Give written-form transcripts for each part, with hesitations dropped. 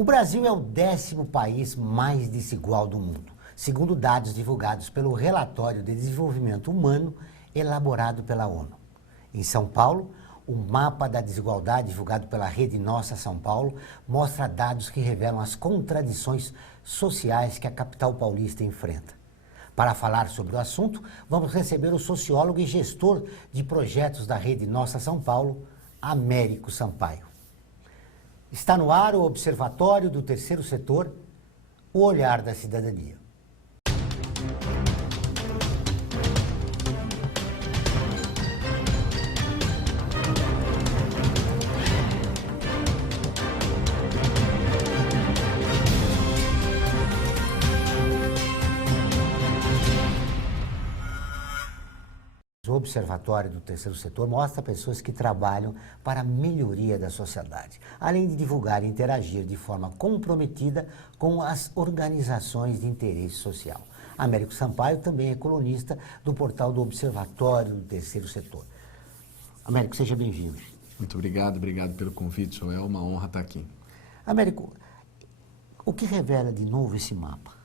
O Brasil é o 10º país mais desigual do mundo, segundo dados divulgados pelo Relatório de Desenvolvimento Humano elaborado pela ONU. Em São Paulo, o mapa da desigualdade divulgado pela rede Nossa São Paulo mostra dados que revelam as contradições sociais que a capital paulista enfrenta. Para falar sobre o assunto, vamos receber o sociólogo e gestor de projetos da rede Nossa São Paulo, Américo Sampaio. Está no ar o Observatório do Terceiro Setor, o olhar da cidadania. O Observatório do Terceiro Setor mostra pessoas que trabalham para a melhoria da sociedade, além de divulgar e interagir de forma comprometida com as organizações de interesse social. Américo Sampaio também é colunista do portal do Observatório do Terceiro Setor. Américo, seja bem-vindo. Muito obrigado pelo convite, Joel. É uma honra estar aqui. Américo, o que revela de novo esse mapa?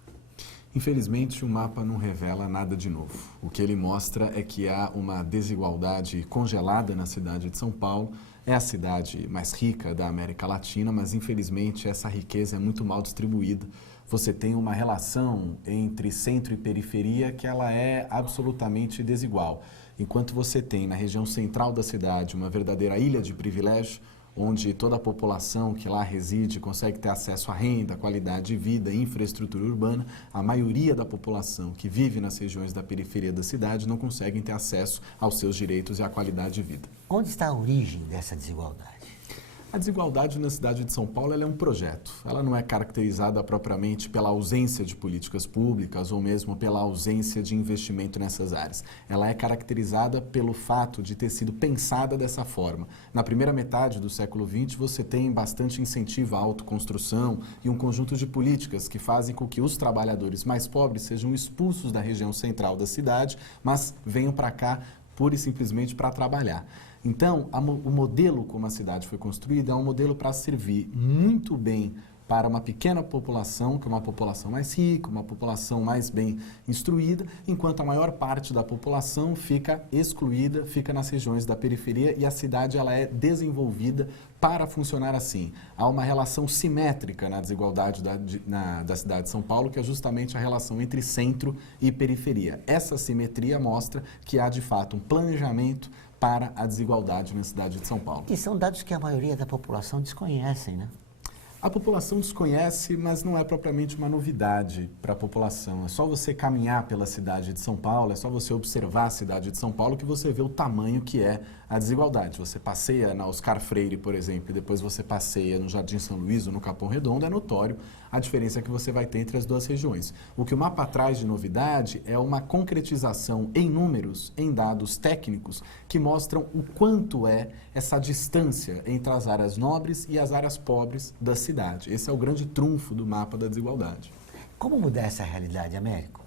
Infelizmente, o mapa não revela nada de novo. O que ele mostra é que há uma desigualdade congelada na cidade de São Paulo. É a cidade mais rica da América Latina, mas infelizmente essa riqueza é muito mal distribuída. Você tem uma relação entre centro e periferia que ela é absolutamente desigual. Enquanto você tem na região central da cidade uma verdadeira ilha de privilégio, onde toda a população que lá reside consegue ter acesso à renda, qualidade de vida, infraestrutura urbana, a maioria da população que vive nas regiões da periferia da cidade não conseguem ter acesso aos seus direitos e à qualidade de vida. Onde está a origem dessa desigualdade? A desigualdade na cidade de São Paulo ela é um projeto. Ela não é caracterizada propriamente pela ausência de políticas públicas ou mesmo pela ausência de investimento nessas áreas. Ela é caracterizada pelo fato de ter sido pensada dessa forma. Na primeira metade do século XX, você tem bastante incentivo à autoconstrução e um conjunto de políticas que fazem com que os trabalhadores mais pobres sejam expulsos da região central da cidade, mas venham para cá pura e simplesmente para trabalhar. Então, o modelo como a cidade foi construída é um modelo para servir muito bem para uma pequena população, que é uma população mais rica, uma população mais bem instruída, enquanto a maior parte da população fica excluída, fica nas regiões da periferia e a cidade ela é desenvolvida para funcionar assim. Há uma relação simétrica na desigualdade da cidade de São Paulo, que é justamente a relação entre centro e periferia. Essa simetria mostra que há, de fato, um planejamento para a desigualdade na cidade de São Paulo. E são dados que a maioria da população desconhecem, né? A população desconhece, mas não é propriamente uma novidade para a população. É só você caminhar pela cidade de São Paulo, é só você observar a cidade de São Paulo que você vê o tamanho que é a desigualdade. Você passeia na Oscar Freire, por exemplo, e depois você passeia no Jardim São Luís ou no Capão Redondo, é notório a diferença que você vai ter entre as duas regiões. O que o mapa traz de novidade é uma concretização em números, em dados técnicos, que mostram o quanto é essa distância entre as áreas nobres e as áreas pobres da cidade. Esse é o grande trunfo do mapa da desigualdade. Como mudar essa realidade, Américo?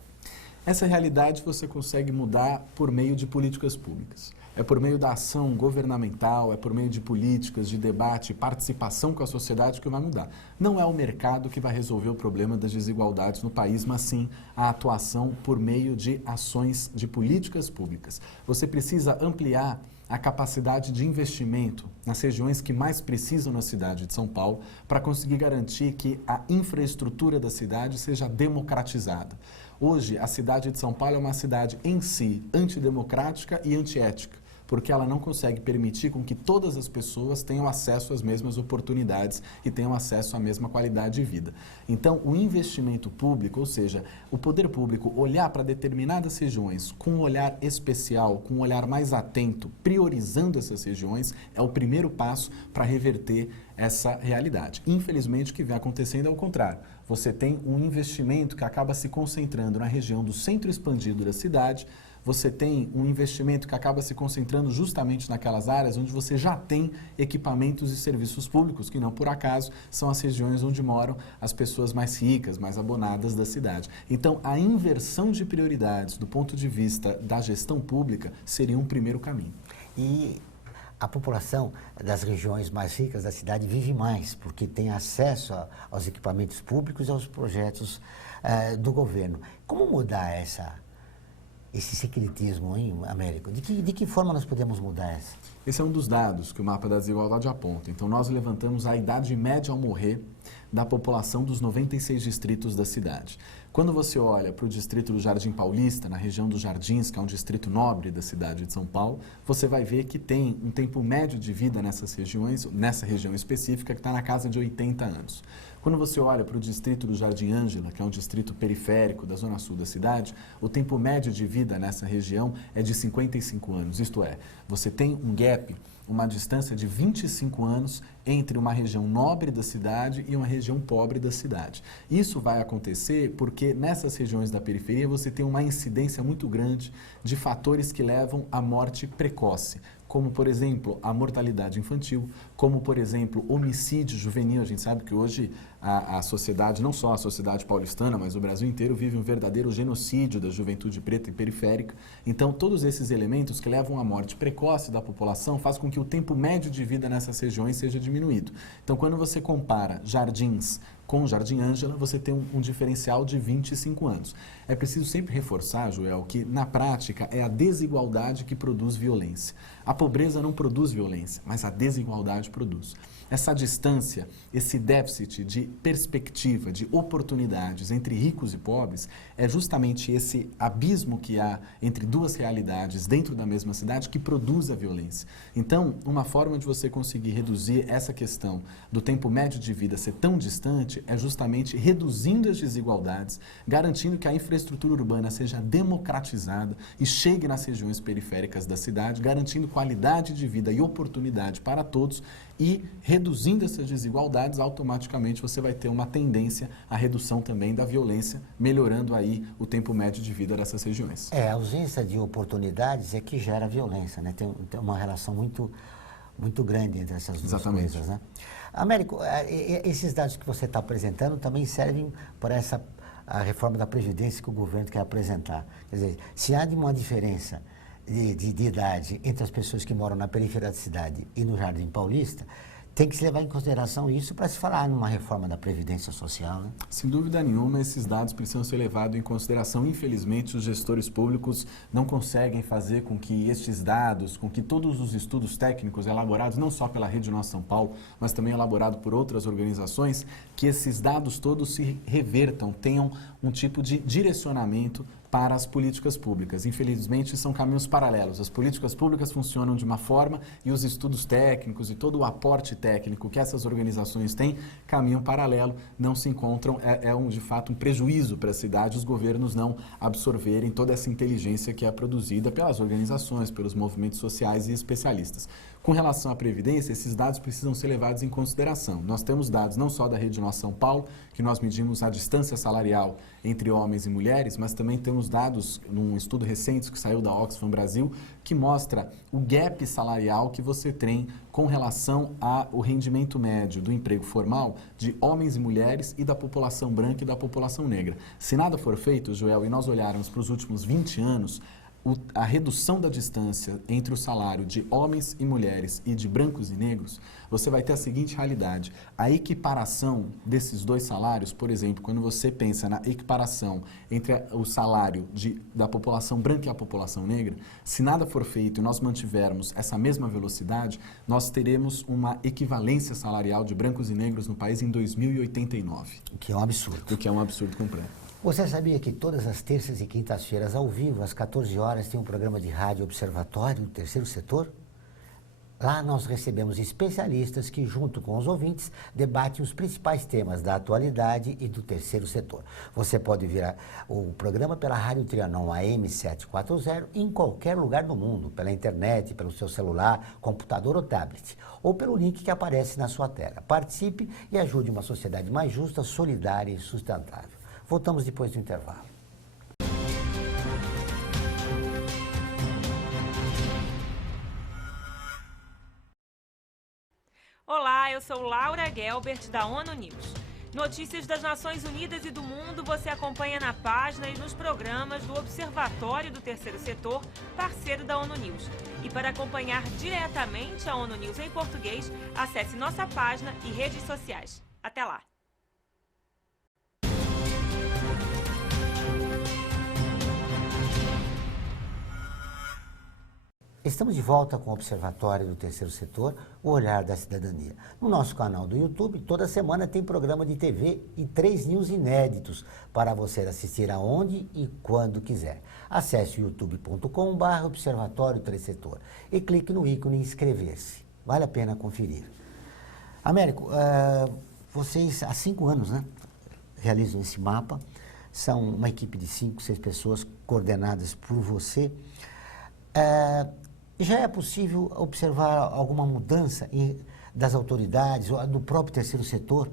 Essa realidade você consegue mudar por meio de políticas públicas. É por meio da ação governamental, é por meio de políticas, de debate, participação com a sociedade que vai mudar. Não é o mercado que vai resolver o problema das desigualdades no país, mas sim a atuação por meio de ações de políticas públicas. Você precisa ampliar a capacidade de investimento nas regiões que mais precisam na cidade de São Paulo para conseguir garantir que a infraestrutura da cidade seja democratizada. Hoje, a cidade de São Paulo é uma cidade em si antidemocrática e antiética, porque ela não consegue permitir com que todas as pessoas tenham acesso às mesmas oportunidades e tenham acesso à mesma qualidade de vida. Então, o investimento público, ou seja, o poder público olhar para determinadas regiões com um olhar especial, com um olhar mais atento, priorizando essas regiões, é o primeiro passo para reverter essa realidade. Infelizmente, o que vem acontecendo é o contrário. Você tem um investimento que acaba se concentrando na região do centro expandido da cidade, você tem um investimento que acaba se concentrando justamente naquelas áreas onde você já tem equipamentos e serviços públicos, que não por acaso são as regiões onde moram as pessoas mais ricas, mais abonadas da cidade. Então, a inversão de prioridades do ponto de vista da gestão pública seria um primeiro caminho. E a população das regiões mais ricas da cidade vive mais, porque tem acesso aos equipamentos públicos e aos projetos do governo. Como mudar esse secretismo, hein, Américo? De que forma nós podemos mudar essa? Esse é um dos dados que o mapa da desigualdade aponta. Então, nós levantamos a idade média ao morrer da população dos 96 distritos da cidade. Quando você olha para o distrito do Jardim Paulista, na região dos Jardins, que é um distrito nobre da cidade de São Paulo, você vai ver que tem um tempo médio de vida nessas regiões, nessa região específica, que está na casa de 80 anos. Quando você olha para o distrito do Jardim Ângela, que é um distrito periférico da zona sul da cidade, o tempo médio de vida nessa região é de 55 anos. Isto é, você tem um gap, uma distância de 25 anos entre uma região nobre da cidade e uma região pobre da cidade. Isso vai acontecer porque nessas regiões da periferia você tem uma incidência muito grande de fatores que levam à morte precoce, como, por exemplo, a mortalidade infantil, como, por exemplo, homicídio juvenil. A gente sabe que hoje a sociedade, não só a sociedade paulistana, mas o Brasil inteiro vive um verdadeiro genocídio da juventude preta e periférica. Então, todos esses elementos que levam à morte precoce da população fazem com que o tempo médio de vida nessas regiões seja diminuído. Então, quando você compara Jardins com o Jardim Ângela, você tem um diferencial de 25 anos. É preciso sempre reforçar, Joel, que na prática é a desigualdade que produz violência. A pobreza não produz violência, mas a desigualdade produz. Essa distância, esse déficit de perspectiva, de oportunidades entre ricos e pobres, é justamente esse abismo que há entre duas realidades dentro da mesma cidade que produz a violência. Então, uma forma de você conseguir reduzir essa questão do tempo médio de vida ser tão distante é justamente reduzindo as desigualdades, garantindo que a infraestrutura urbana seja democratizada e chegue nas regiões periféricas da cidade, garantindo qualidade de vida e oportunidade para todos. E reduzindo essas desigualdades, automaticamente você vai ter uma tendência à redução também da violência, melhorando aí o tempo médio de vida dessas regiões. A ausência de oportunidades é que gera violência, né? Tem uma relação muito grande entre essas duas coisas, né? Américo, esses dados que você está apresentando também servem para a reforma da Previdência que o governo quer apresentar. Quer dizer, se há uma diferença de idade entre as pessoas que moram na periferia da cidade e no Jardim Paulista, tem que se levar em consideração isso para se falar numa reforma da Previdência Social, né? Sem dúvida nenhuma, esses dados precisam ser levados em consideração. Infelizmente, os gestores públicos não conseguem fazer com que estes dados, com que todos os estudos técnicos elaborados, não só pela Rede Nossa São Paulo, mas também elaborados por outras organizações, que esses dados todos se revertam, tenham um tipo de direcionamento para as políticas públicas. Infelizmente, são caminhos paralelos. As políticas públicas funcionam de uma forma e os estudos técnicos e todo o aporte técnico que essas organizações têm caminham paralelo, não se encontram. De fato, um prejuízo para a cidade os governos não absorverem toda essa inteligência que é produzida pelas organizações, pelos movimentos sociais e especialistas. Com relação à Previdência, esses dados precisam ser levados em consideração. Nós temos dados não só da Rede Nossa São Paulo, que nós medimos a distância salarial entre homens e mulheres, mas também temos dados num estudo recente que saiu da Oxfam Brasil, que mostra o gap salarial que você tem com relação ao rendimento médio do emprego formal de homens e mulheres e da população branca e da população negra. Se nada for feito, Joel, e nós olharmos para os últimos 20 anos, a redução da distância entre o salário de homens e mulheres e de brancos e negros, você vai ter a seguinte realidade. A equiparação desses dois salários, por exemplo, quando você pensa na equiparação entre o salário da população branca e a população negra, se nada for feito e nós mantivermos essa mesma velocidade, nós teremos uma equivalência salarial de brancos e negros no país em 2089. O que é um absurdo. O que é um absurdo completo. Você sabia que todas as terças e quintas-feiras, ao vivo, às 14 horas, tem um programa de rádio Observatório do Terceiro Setor? Lá nós recebemos especialistas que, junto com os ouvintes, debatem os principais temas da atualidade e do terceiro setor. Você pode ver o programa pela Rádio Trianon AM 740 em qualquer lugar do mundo, pela internet, pelo seu celular, computador ou tablet, ou pelo link que aparece na sua tela. Participe e ajude uma sociedade mais justa, solidária e sustentável. Voltamos depois do intervalo. Olá, eu sou Laura Gelbert, da ONU News. Notícias das Nações Unidas e do mundo você acompanha na página e nos programas do Observatório do Terceiro Setor, parceiro da ONU News. E para acompanhar diretamente a ONU News em português, acesse nossa página e redes sociais. Até lá! Estamos de volta com o Observatório do Terceiro Setor, o Olhar da Cidadania. No nosso canal do YouTube, toda semana tem programa de TV e 3 news inéditos para você assistir aonde e quando quiser. Acesse youtube.com/Observatório Terceiro Setor e clique no ícone inscrever-se. Vale a pena conferir. Américo, vocês há 5 anos, né, realizam esse mapa. São uma equipe de 5, 6 pessoas coordenadas por você. Já é possível observar alguma mudança das autoridades ou do próprio terceiro setor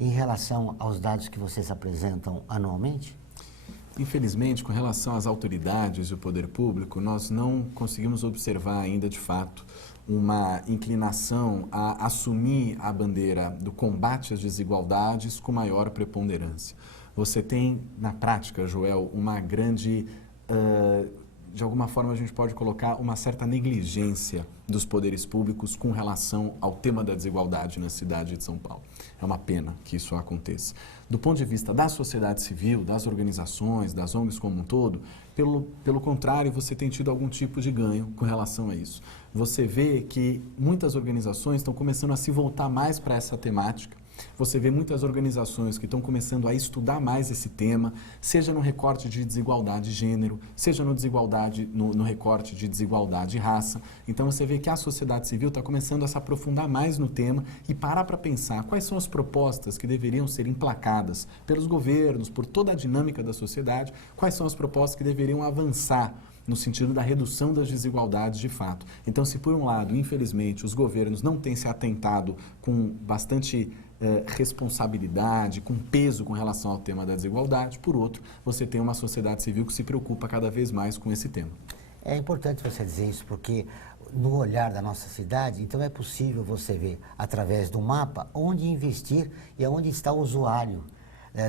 em relação aos dados que vocês apresentam anualmente? Infelizmente, com relação às autoridades e o poder público, nós não conseguimos observar ainda, de fato, uma inclinação a assumir a bandeira do combate às desigualdades com maior preponderância. Você tem, na prática, Joel, uma grande... de alguma forma, a gente pode colocar uma certa negligência dos poderes públicos com relação ao tema da desigualdade na cidade de São Paulo. É uma pena que isso aconteça. Do ponto de vista da sociedade civil, das organizações, das ONGs como um todo, pelo contrário, você tem tido algum tipo de ganho com relação a isso. Você vê que muitas organizações estão começando a se voltar mais para essa temática. Você vê muitas organizações que estão começando a estudar mais esse tema, seja no recorte de desigualdade de gênero, seja no recorte de desigualdade de raça. Então você vê que a sociedade civil está começando a se aprofundar mais no tema e parar para pensar quais são as propostas que deveriam ser emplacadas pelos governos, por toda a dinâmica da sociedade, quais são as propostas que deveriam avançar no sentido da redução das desigualdades de fato. Então, se por um lado, infelizmente, os governos não têm se atentado com bastante responsabilidade, com peso com relação ao tema da desigualdade, por outro, você tem uma sociedade civil que se preocupa cada vez mais com esse tema. É importante você dizer isso, porque no olhar da nossa cidade, então é possível você ver, através do mapa, onde investir e onde está o usuário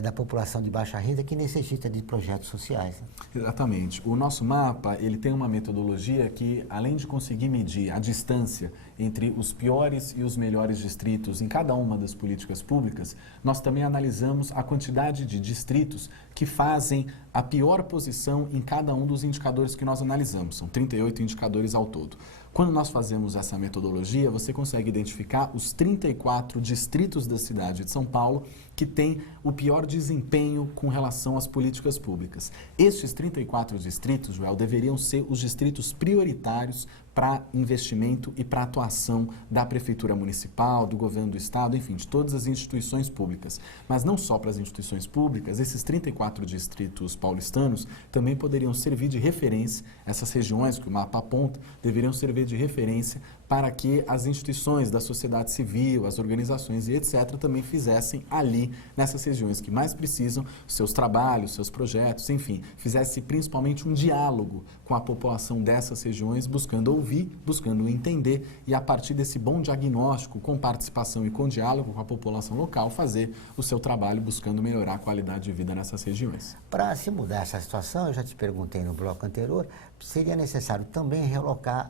da população de baixa renda que necessita de projetos sociais. Né? Exatamente. O nosso mapa, ele tem uma metodologia que, além de conseguir medir a distância entre os piores e os melhores distritos em cada uma das políticas públicas, nós também analisamos a quantidade de distritos que fazem a pior posição em cada um dos indicadores que nós analisamos. São 38 indicadores ao todo. Quando nós fazemos essa metodologia, você consegue identificar os 34 distritos da cidade de São Paulo que têm o pior desempenho com relação às políticas públicas. Estes 34 distritos, Joel, deveriam ser os distritos prioritários para investimento e para atuação da Prefeitura Municipal, do Governo do Estado, enfim, de todas as instituições públicas. Mas não só para as instituições públicas, esses 34 distritos paulistanos também poderiam servir de referência, essas regiões que o mapa aponta, deveriam servir de referência para que as instituições da sociedade civil, as organizações e etc. também fizessem ali, nessas regiões que mais precisam, seus trabalhos, seus projetos, enfim, fizesse principalmente um diálogo com a população dessas regiões, buscando ouvir, buscando entender e, a partir desse bom diagnóstico, com participação e com diálogo com a população local, fazer o seu trabalho buscando melhorar a qualidade de vida nessas regiões. Para se mudar essa situação, eu já te perguntei no bloco anterior, seria necessário também realocar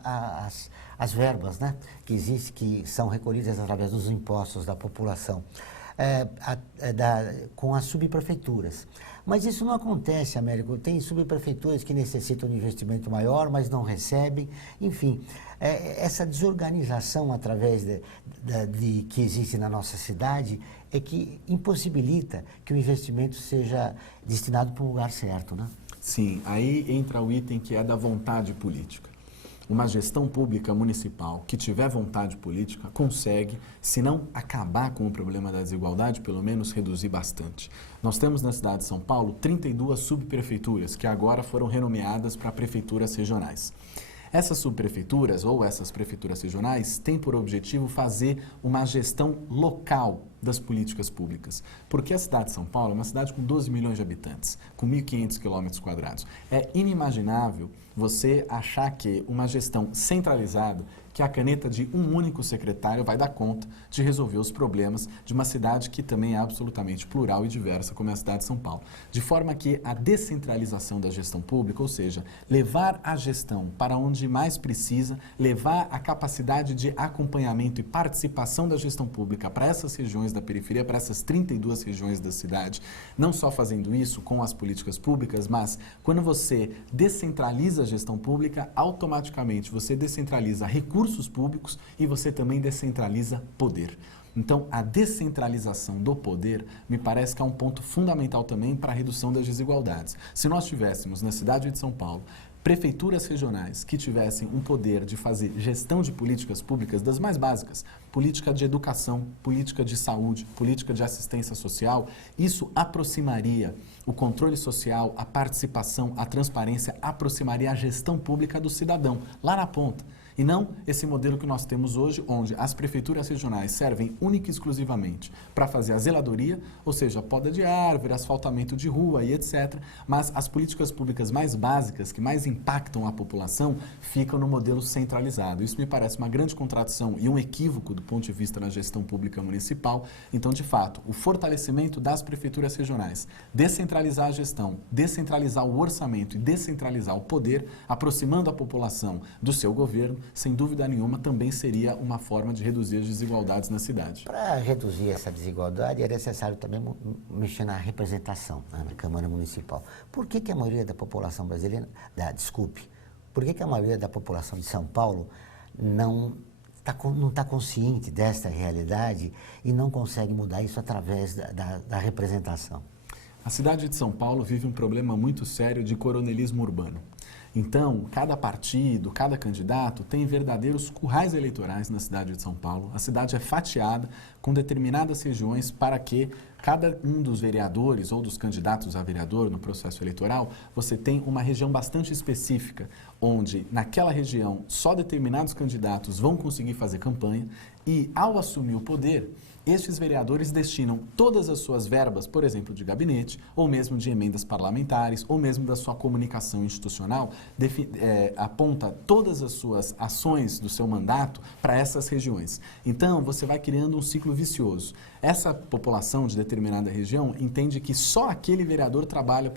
as verbas, né, que existem, que são recolhidas através dos impostos da população, com as subprefeituras. Mas isso não acontece, Américo. Tem subprefeituras que necessitam de investimento maior, mas não recebem. Enfim, essa desorganização através que existe na nossa cidade é que impossibilita que o investimento seja destinado para o lugar certo, né? Sim, aí entra o item que é da vontade política. Uma gestão pública municipal que tiver vontade política consegue, se não acabar com o problema da desigualdade, pelo menos reduzir bastante. Nós temos na cidade de São Paulo 32 subprefeituras que agora foram renomeadas para prefeituras regionais. Essas subprefeituras ou essas prefeituras regionais têm por objetivo fazer uma gestão local das políticas públicas. Porque a cidade de São Paulo é uma cidade com 12 milhões de habitantes, com 1.500 quilômetros quadrados. É inimaginável você achar que uma gestão centralizada, que a caneta de um único secretário vai dar conta de resolver os problemas de uma cidade que também é absolutamente plural e diversa, como é a cidade de São Paulo. De forma que a descentralização da gestão pública, ou seja, levar a gestão para onde mais precisa, levar a capacidade de acompanhamento e participação da gestão pública para essas regiões da periferia, para essas 32 regiões da cidade, não só fazendo isso com as políticas públicas, mas quando você descentraliza a gestão pública, automaticamente você descentraliza recursos públicos e você também descentraliza poder. Então, a descentralização do poder me parece que é um ponto fundamental também para a redução das desigualdades. Se nós tivéssemos na cidade de São Paulo prefeituras regionais que tivessem um poder de fazer gestão de políticas públicas das mais básicas, política de educação, política de saúde, política de assistência social, isso aproximaria o controle social, a participação, a transparência, aproximaria a gestão pública do cidadão, lá na ponta. E não esse modelo que nós temos hoje, onde as prefeituras regionais servem única e exclusivamente para fazer a zeladoria, ou seja, poda de árvore, asfaltamento de rua e etc. Mas as políticas públicas mais básicas, que mais impactam a população, ficam no modelo centralizado. Isso me parece uma grande contradição e um equívoco do ponto de vista da gestão pública municipal. Então, de fato, o fortalecimento das prefeituras regionais, descentralizar a gestão, descentralizar o orçamento e descentralizar o poder, aproximando a população do seu governo, sem dúvida nenhuma, também seria uma forma de reduzir as desigualdades na cidade. Para reduzir essa desigualdade, é necessário também mexer na representação, né, na Câmara Municipal. Por que a maioria da população brasileira, por que a maioria da população de São Paulo não está consciente desta realidade e não consegue mudar isso através da representação? A cidade de São Paulo vive um problema muito sério de coronelismo urbano. Então, cada partido, cada candidato tem verdadeiros currais eleitorais na cidade de São Paulo. A cidade é fatiada com determinadas regiões para que cada um dos vereadores ou dos candidatos a vereador no processo eleitoral, você tem uma região bastante específica, onde naquela região só determinados candidatos vão conseguir fazer campanha e, ao assumir o poder, estes vereadores destinam todas as suas verbas, por exemplo, de gabinete, ou mesmo de emendas parlamentares, ou mesmo da sua comunicação institucional, aponta todas as suas ações do seu mandato para essas regiões. Então, você vai criando um ciclo vicioso. Essa população de determinada região entende que só aquele vereador trabalha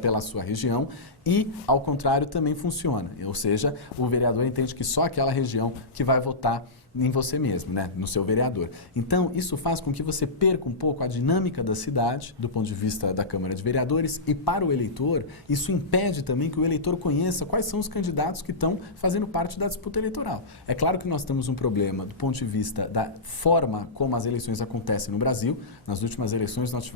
pela sua região e, ao contrário, também funciona. Ou seja, o vereador entende que só aquela região que vai votar em você mesmo, né? No seu vereador. Então, isso faz com que você perca um pouco a dinâmica da cidade, do ponto de vista da Câmara de Vereadores, e para o eleitor, isso impede também que o eleitor conheça quais são os candidatos que estão fazendo parte da disputa eleitoral. É claro que nós temos um problema do ponto de vista da forma como as eleições acontecem no Brasil. Nas últimas eleições, nós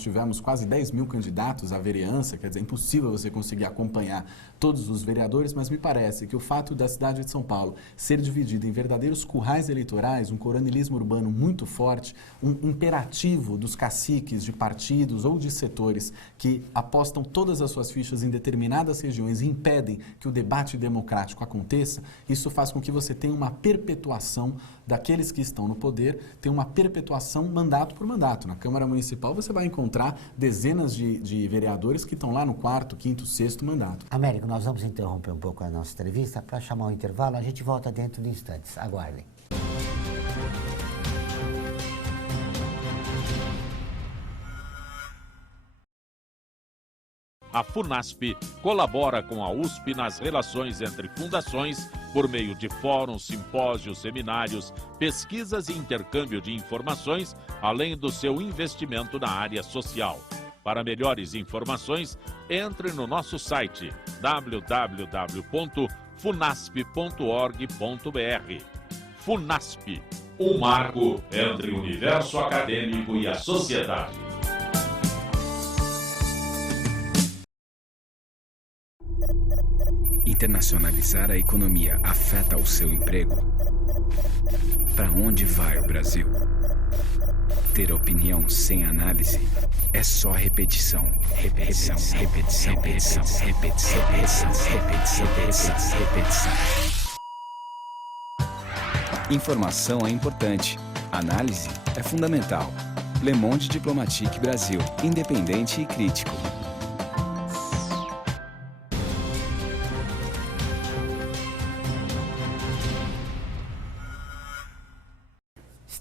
tivemos quase 10 mil candidatos à vereança, quer dizer, é impossível você conseguir acompanhar todos os vereadores, mas me parece que o fato da cidade de São Paulo ser dividida em verdadeiros currais eleitorais, um coronelismo urbano muito forte, um imperativo dos caciques de partidos ou de setores que apostam todas as suas fichas em determinadas regiões e impedem que o debate democrático aconteça, isso faz com que você tenha uma perpetuação daqueles que estão no poder, tem uma perpetuação mandato por mandato. Na Câmara Municipal você vai encontrar dezenas de vereadores que estão lá no 4º, 5º, 6º mandato. Américo, nós vamos interromper um pouco a nossa entrevista para chamar um intervalo. A gente volta dentro de instantes. Aguardem. A FUNASP colabora com a USP nas relações entre fundações por meio de fóruns, simpósios, seminários, pesquisas e intercâmbio de informações, além do seu investimento na área social. Para melhores informações, entre no nosso site www.funasp.org.br. FUNASP, um marco entre o universo acadêmico e a sociedade. Internacionalizar a economia afeta o seu emprego? Para onde vai o Brasil? Ter opinião sem análise é só repetição. Repetição, repetição, repetição, repetição, repetição, repetição, repetição, repetição. Informação é importante. Análise é fundamental. Le Monde Diplomatique Brasil. Independente e crítico.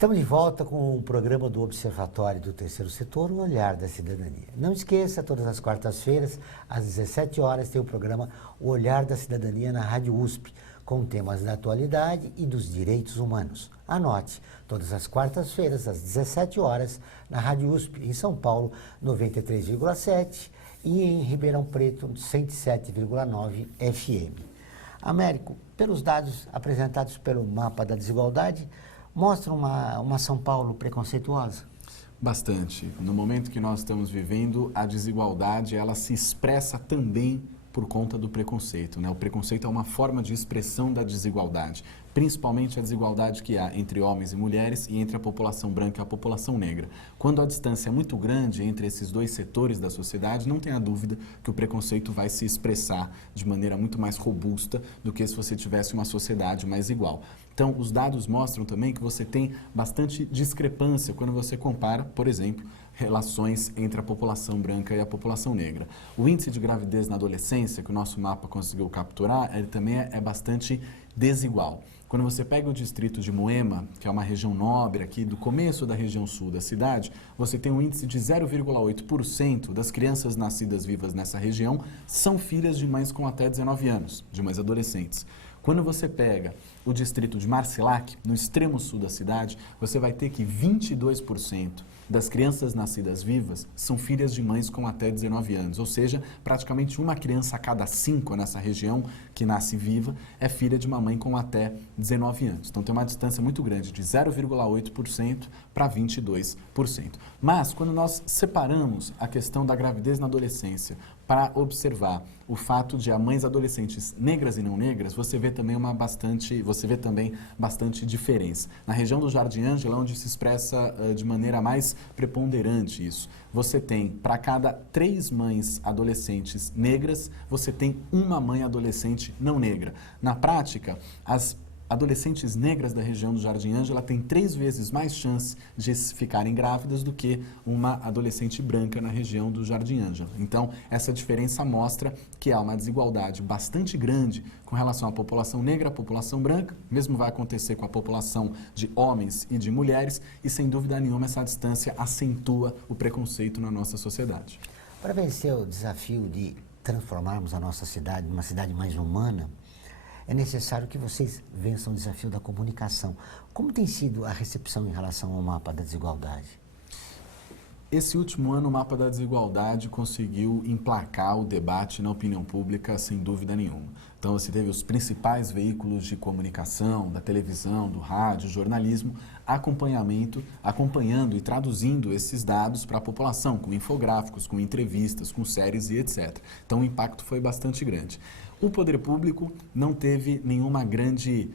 Estamos de volta com o programa do Observatório do Terceiro Setor, o Olhar da Cidadania. Não esqueça, todas as quartas-feiras, às 17 horas, tem o programa O Olhar da Cidadania na Rádio USP, com temas da atualidade e dos direitos humanos. Anote, todas as quartas-feiras, às 17 horas, na Rádio USP, em São Paulo, 93,7 e em Ribeirão Preto, 107,9 FM. Américo, pelos dados apresentados pelo Mapa da Desigualdade, mostra uma São Paulo preconceituosa? Bastante. No momento que nós estamos vivendo, a desigualdade ela se expressa também por conta do preconceito, né? O preconceito é uma forma de expressão da desigualdade, principalmente a desigualdade que há entre homens e mulheres e entre a população branca e a população negra. Quando a distância é muito grande entre esses dois setores da sociedade, não tenha dúvida que o preconceito vai se expressar de maneira muito mais robusta do que se você tivesse uma sociedade mais igual. Então, os dados mostram também que você tem bastante discrepância quando você compara, por exemplo, relações entre a população branca e a população negra. O índice de gravidez na adolescência, que o nosso mapa conseguiu capturar, ele também é bastante desigual. Quando você pega o distrito de Moema, que é uma região nobre aqui do começo da região sul da cidade, você tem um índice de 0,8% das crianças nascidas vivas nessa região são filhas de mães com até 19 anos, de mães adolescentes. Quando você pega o distrito de Marcilac, no extremo sul da cidade, você vai ter que 22% das crianças nascidas vivas são filhas de mães com até 19 anos. Ou seja, praticamente uma criança a cada 5 nessa região que nasce viva é filha de uma mãe com até 19 anos. Então tem uma distância muito grande, de 0,8% para 22%. Mas quando nós separamos a questão da gravidez na adolescência para observar o fato de há mães adolescentes negras e não negras, você vê também bastante diferença. Na região do Jardim Ângela, onde se expressa de maneira mais preponderante isso, você tem, para cada 3 mães adolescentes negras, você tem uma mãe adolescente não negra. Na prática, as adolescentes negras da região do Jardim Ângela têm 3 vezes mais chance de ficarem grávidas do que uma adolescente branca na região do Jardim Ângela. Então, essa diferença mostra que há uma desigualdade bastante grande com relação à população negra, à população branca, mesmo vai acontecer com a população de homens e de mulheres, e sem dúvida nenhuma essa distância acentua o preconceito na nossa sociedade. Para vencer o desafio de transformarmos a nossa cidade numa cidade mais humana, é necessário que vocês vençam o desafio da comunicação. Como tem sido a recepção em relação ao Mapa da Desigualdade? Esse último ano, o Mapa da Desigualdade conseguiu emplacar o debate na opinião pública, sem dúvida nenhuma. Então, você teve os principais veículos de comunicação, da televisão, do rádio, jornalismo, acompanhando e traduzindo esses dados para a população, com infográficos, com entrevistas, com séries e etc. Então, o impacto foi bastante grande. O poder público não teve nenhuma grande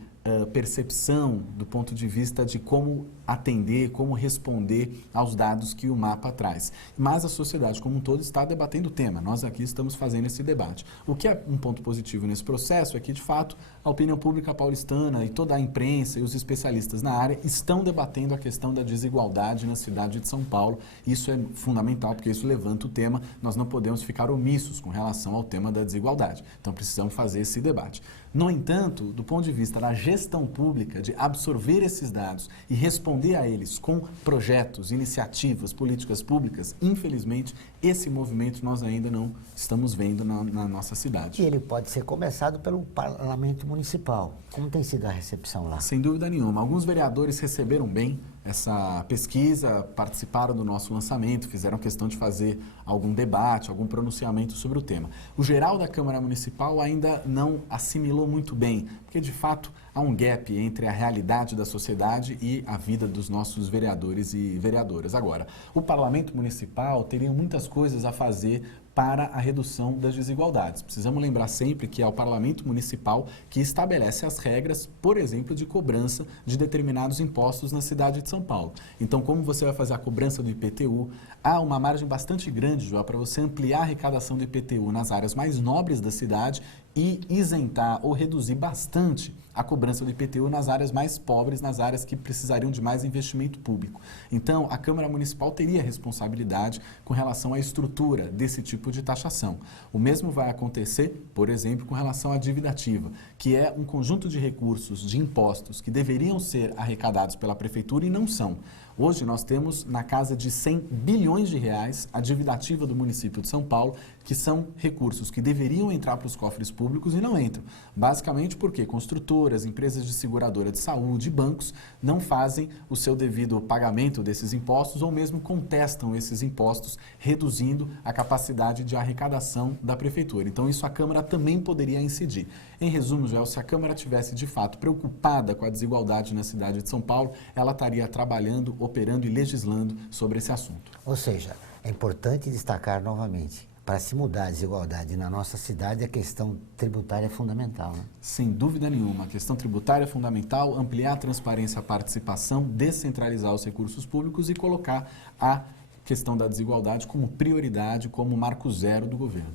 percepção do ponto de vista de como atender, como responder aos dados que o mapa traz. Mas a sociedade como um todo está debatendo o tema. Nós aqui estamos fazendo esse debate. O que é um ponto positivo nesse processo é que, de fato, a opinião pública paulistana e toda a imprensa e os especialistas na área estão debatendo a questão da desigualdade na cidade de São Paulo. Isso é fundamental, porque isso levanta o tema. Nós não podemos ficar omissos com relação ao tema da desigualdade. Então, precisamos fazer esse debate. No entanto, do ponto de vista da gestão pública, de absorver esses dados e responder a eles com projetos, iniciativas, políticas públicas, infelizmente, esse movimento nós ainda não estamos vendo na nossa cidade. E ele pode ser começado pelo Parlamento Municipal. Como tem sido a recepção lá? Sem dúvida nenhuma. Alguns vereadores receberam bem essa pesquisa, participaram do nosso lançamento, fizeram questão de fazer algum debate, algum pronunciamento sobre o tema. O geral da Câmara Municipal ainda não assimilou muito bem, porque de fato há um gap entre a realidade da sociedade e a vida dos nossos vereadores e vereadoras. Agora, o Parlamento Municipal teria muitas coisas a fazer para a redução das desigualdades. Precisamos lembrar sempre que é o Parlamento Municipal que estabelece as regras, por exemplo, de cobrança de determinados impostos na cidade de São Paulo. Então, como você vai fazer a cobrança do IPTU? Há uma margem bastante grande, João, para você ampliar a arrecadação do IPTU nas áreas mais nobres da cidade e isentar ou reduzir bastante a cobrança do IPTU nas áreas mais pobres, nas áreas que precisariam de mais investimento público. Então, a Câmara Municipal teria responsabilidade com relação à estrutura desse tipo de taxação. O mesmo vai acontecer, por exemplo, com relação à dívida ativa, que é um conjunto de recursos, de impostos, que deveriam ser arrecadados pela Prefeitura e não são. Hoje nós temos na casa de 100 bilhões de reais a dívida ativa do município de São Paulo, que são recursos que deveriam entrar para os cofres públicos e não entram. Basicamente porque construtoras, empresas de seguradora de saúde, bancos não fazem o seu devido pagamento desses impostos ou mesmo contestam esses impostos, reduzindo a capacidade de arrecadação da Prefeitura. Então isso a Câmara também poderia incidir. Em resumo, Joel, se a Câmara tivesse de fato preocupada com a desigualdade na cidade de São Paulo, ela estaria trabalhando, operando e legislando sobre esse assunto. Ou seja, é importante destacar novamente, para se mudar a desigualdade na nossa cidade, a questão tributária é fundamental, né? Sem dúvida nenhuma. A questão tributária é fundamental, ampliar a transparência, a participação, descentralizar os recursos públicos e colocar a questão da desigualdade como prioridade, como marco zero do governo.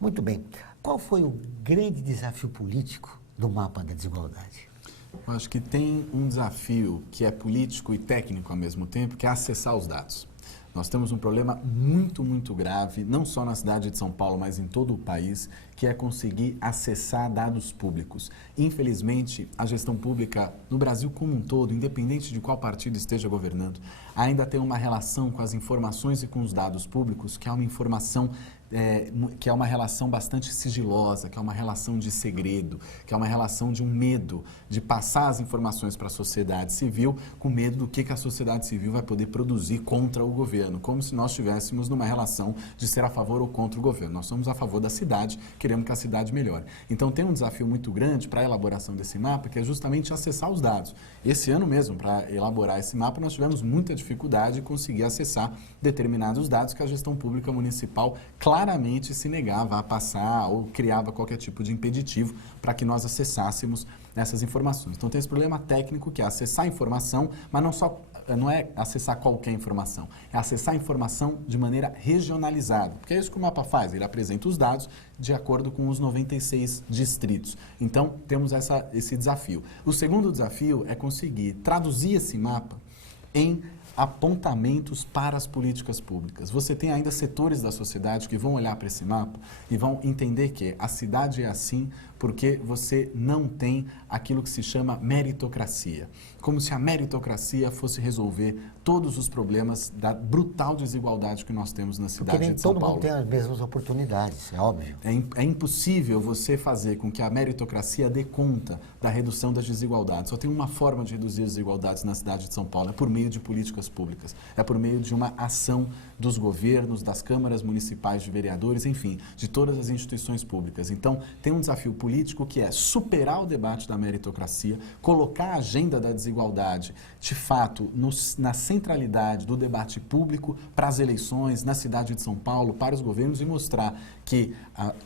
Muito bem. Qual foi o grande desafio político do mapa da desigualdade? Eu acho que tem um desafio que é político e técnico ao mesmo tempo, que é acessar os dados. Nós temos um problema muito grave, não só na cidade de São Paulo, mas em todo o país, que é conseguir acessar dados públicos. Infelizmente, a gestão pública no Brasil como um todo, independente de qual partido esteja governando, ainda tem uma relação com as informações e com os dados públicos, que é uma informação que é uma relação bastante sigilosa, que é uma relação de segredo, que é uma relação de um medo de passar as informações para a sociedade civil, com medo do que a sociedade civil vai poder produzir contra o governo, como se nós estivéssemos numa relação de ser a favor ou contra o governo. Nós somos a favor da cidade, queremos que a cidade melhore. Então tem um desafio muito grande para a elaboração desse mapa, que é justamente acessar os dados. Esse ano mesmo, para elaborar esse mapa, nós tivemos muita dificuldade de conseguir acessar determinados dados que a gestão pública municipal claramente se negava a passar ou criava qualquer tipo de impeditivo para que nós acessássemos essas informações. Então tem esse problema técnico que é acessar a informação, mas não é acessar qualquer informação, é acessar a informação de maneira regionalizada, porque é isso que o mapa faz, ele apresenta os dados de acordo com os 96 distritos. Então temos esse desafio. O segundo desafio é conseguir traduzir esse mapa em apontamentos para as políticas públicas. Você tem ainda setores da sociedade que vão olhar para esse mapa e vão entender que a cidade é assim porque você não tem aquilo que se chama meritocracia. Como se a meritocracia fosse resolver todos os problemas da brutal desigualdade que nós temos na cidade de São Paulo. Porque nem todo mundo tem as mesmas oportunidades, é óbvio. É impossível você fazer com que a meritocracia dê conta da redução das desigualdades. Só tem uma forma de reduzir as desigualdades na cidade de São Paulo, é por meio de políticas públicas, é por meio de uma ação dos governos, das câmaras municipais de vereadores, enfim, de todas as instituições públicas. Então, tem um desafio político que é superar o debate da meritocracia, colocar a agenda da desigualdade, de fato, na centralidade do debate público para as eleições na cidade de São Paulo, para os governos e mostrar que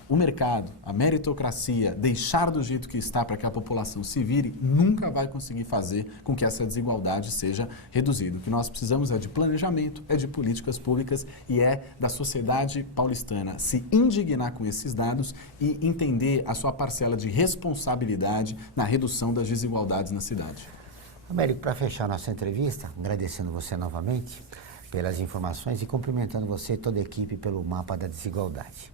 o mercado, a meritocracia, deixar do jeito que está para que a população se vire, nunca vai conseguir fazer com que essa desigualdade seja reduzida. O que nós precisamos é de planejamento, é de políticas públicas e é da sociedade paulistana se indignar com esses dados e entender a sua parcela de responsabilidade na redução das desigualdades na cidade. Américo, para fechar nossa entrevista, agradecendo você novamente pelas informações e cumprimentando você e toda a equipe pelo mapa da desigualdade.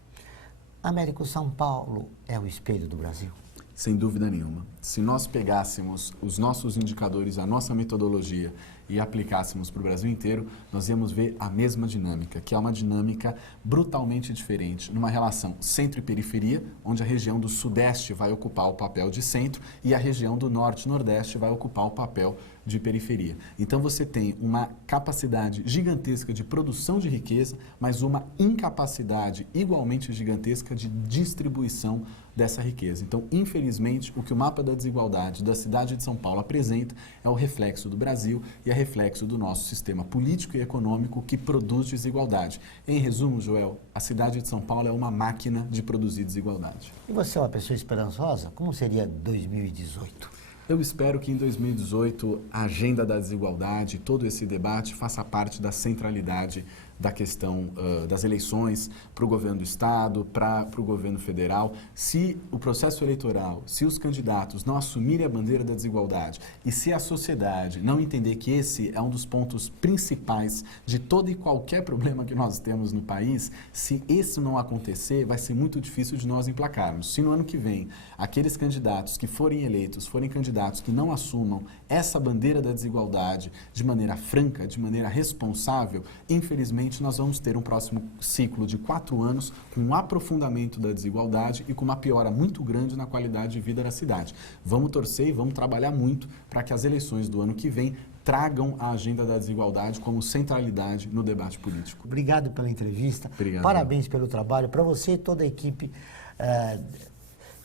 Américo, São Paulo é o espelho do Brasil? Sem dúvida nenhuma. Se nós pegássemos os nossos indicadores, a nossa metodologia e aplicássemos para o Brasil inteiro, nós íamos ver a mesma dinâmica, que é uma dinâmica brutalmente diferente, numa relação centro e periferia, onde a região do sudeste vai ocupar o papel de centro e a região do norte e nordeste vai ocupar o papel de periferia. Então você tem uma capacidade gigantesca de produção de riqueza, mas uma incapacidade igualmente gigantesca de distribuição dessa riqueza. Então, infelizmente, o que o mapa da desigualdade da cidade de São Paulo apresenta é o reflexo do Brasil e é reflexo do nosso sistema político e econômico que produz desigualdade. Em resumo, Joel, a cidade de São Paulo é uma máquina de produzir desigualdade. E você é uma pessoa esperançosa? Como seria 2018? Eu espero que em 2018 a agenda da desigualdade, todo esse debate faça parte da centralidade da questão das eleições para o governo do Estado, para o governo federal. Se o processo eleitoral, se os candidatos não assumirem a bandeira da desigualdade e se a sociedade não entender que esse é um dos pontos principais de todo e qualquer problema que nós temos no país, se isso não acontecer, vai ser muito difícil de nós emplacarmos. Se no ano que vem aqueles candidatos que forem eleitos forem candidatos que não assumam essa bandeira da desigualdade de maneira franca, de maneira responsável, infelizmente nós vamos ter um próximo ciclo de 4 anos com um aprofundamento da desigualdade e com uma piora muito grande na qualidade de vida da cidade. Vamos torcer e vamos trabalhar muito para que as eleições do ano que vem tragam a agenda da desigualdade como centralidade no debate político. Obrigado pela entrevista. Obrigado. Parabéns pelo trabalho, para você e toda a equipe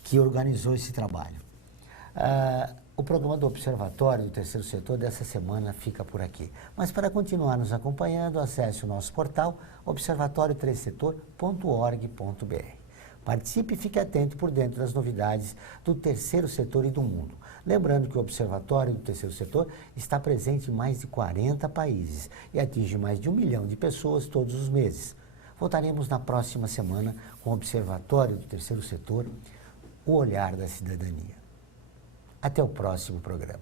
que organizou esse trabalho. O programa do Observatório do Terceiro Setor dessa semana fica por aqui. Mas para continuar nos acompanhando, acesse o nosso portal observatório3setor.org.br. Participe e fique atento por dentro das novidades do terceiro setor e do mundo. Lembrando que o Observatório do Terceiro Setor está presente em mais de 40 países e atinge mais de 1 milhão de pessoas todos os meses. Voltaremos na próxima semana com o Observatório do Terceiro Setor, o olhar da cidadania. Até o próximo programa.